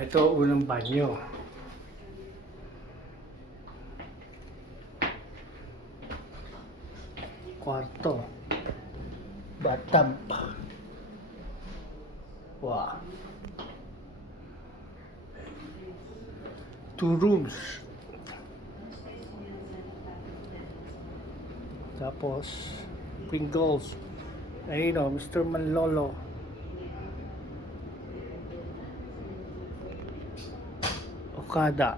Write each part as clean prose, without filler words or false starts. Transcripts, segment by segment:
Ito, unang banyo. Kwarto. Bathtub. Wow. 2 rooms. Tapos, Pringles. Ayun o, Mr. Manlolo. Okada.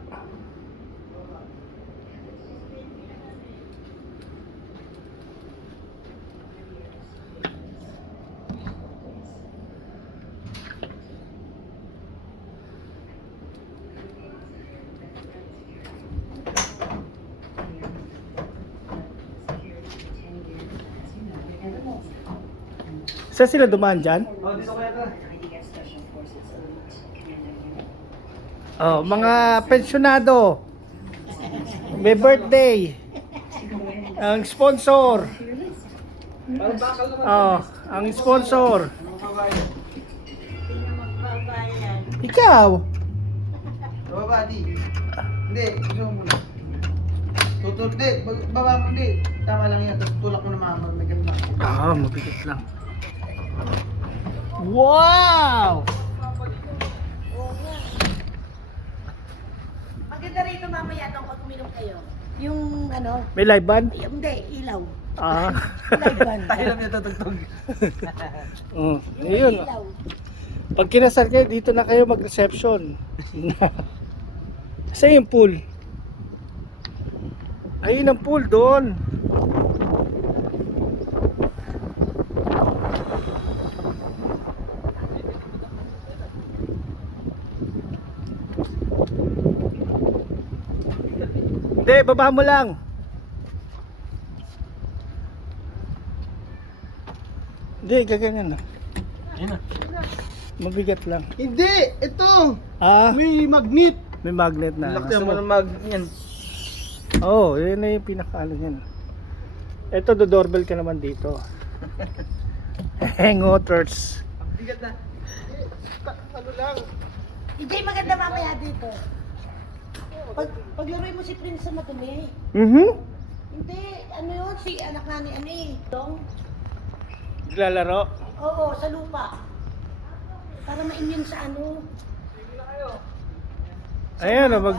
Saan sila dumaan dyan? Oh, dito kaya ka. Oh, mga pensyonado. May birthday. Ang sponsor. Parang bakal naman. Oh, ang sponsor. Mga kabayan. Ikaw. Baba, di. Hindi, gusto mo muna. Hindi. Baba mo, hindi. Tama lang yan. Tapos tulak mo na mama. May ganun lang. Ah, mabigat lang. Wow! Maganda rito mamaya doon pag uminom kayo. Yung ano, May live band? hindi, ilaw. Ah. Live band. Tayo lang niya tutugtog. Mm, Yung ayun. ilaw. Pag kinasal kayo, dito na kayo mag-reception. Saan yung pool? Ayun ang pool doon. Hindi, baba mo lang. Hindi, gaganyan na. Ayun na. Mabigat lang. Hindi! Ito! Ah, May magnet! may magnet na. Laksa mo ng yan. Oo, yun na yung pinaka-ano yan. Ito, do-doorbell ka naman dito. Hangoters. Bigat na. Ano lang? Hindi, maganda mamaya dito. Paglaruin mo si Prince sa madumi. Hindi, ano yun? Si anak nga ni Ani. Dong? Naglalaro. Oo, sa lupa. Para ma-immune sa ano. Ayan, mag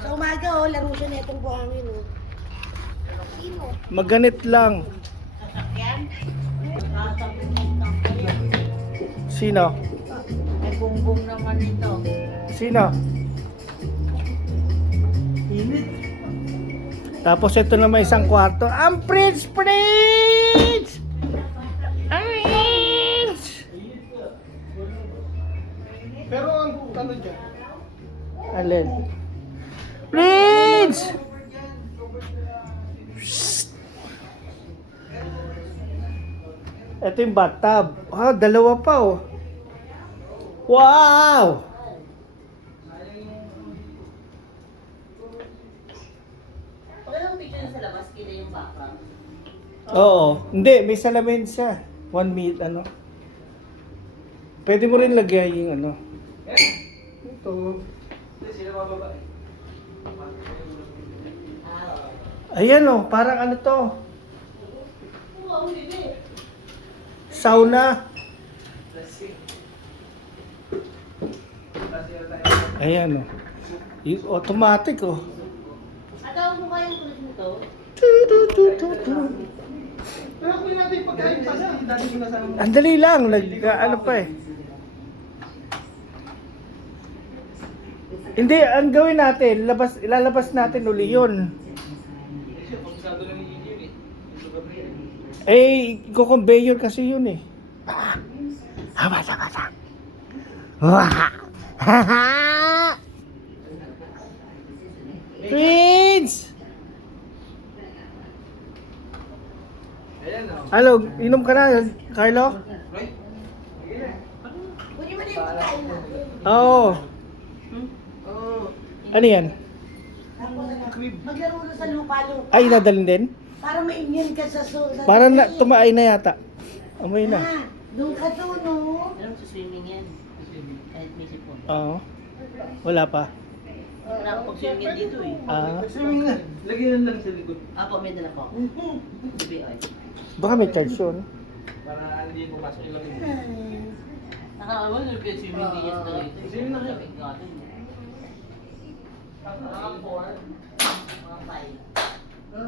Sa umaga, oh, laro siya na itong buhangin. Oh. Sino? magganit lang. Yan? Sino? May bumbong naman ito. Sino? Init. Tapos ito na may isang kwarto. Ang Prince! Prince! Ang Prince! Pero ang ano dyan? Alin? Prince! Shhh! Ito yung bathtub. Ah, dalawa pa oh. Wow! Pagkalang picture na sa labas, kita yung background. Oo. Hindi, may salamin siya. 1 meter, ano. Pwede mo rin lagay yung ano. Ito. Hindi, sila mababa. Ayan oh, parang ano to. Sauna. Ayan oh. Yung automatic oh. Ataw mo kayang tulad mo to? Pero kung natin yung pagkain pa siya, dati ko na sa Ang dali lang, ano pa eh. Hindi, ang gawin natin, ilalabas natin uli yun. Eh, ko-conveyor kasi yun eh. Basa. Prince! Ayan o. Ano, inom ka na, Carlo? Right? Kunin mo na yung pagkain natin. Oo. Oo. Ano yan? Maglaro na sa lupa-lupa. Ay, nadalhin din? Para ma-immune ka sa Parang na, tumaay na yata. Amoy na. Ah, Doon ka doon, no? Alam sa swimming yan. Kahit may sipon. Oo. Wala pa. Wala akong pag-swimming yan dito eh. Ah, Swimming na. Lagyan lang sa likod. Ako, may dala ko. Sabi, ay. baka may charge yun. Para hindi pumasok yung laki. Nakakalaman, nag-swimming din yan sa dito. Swimming na kayo. Mga 4, mga 5.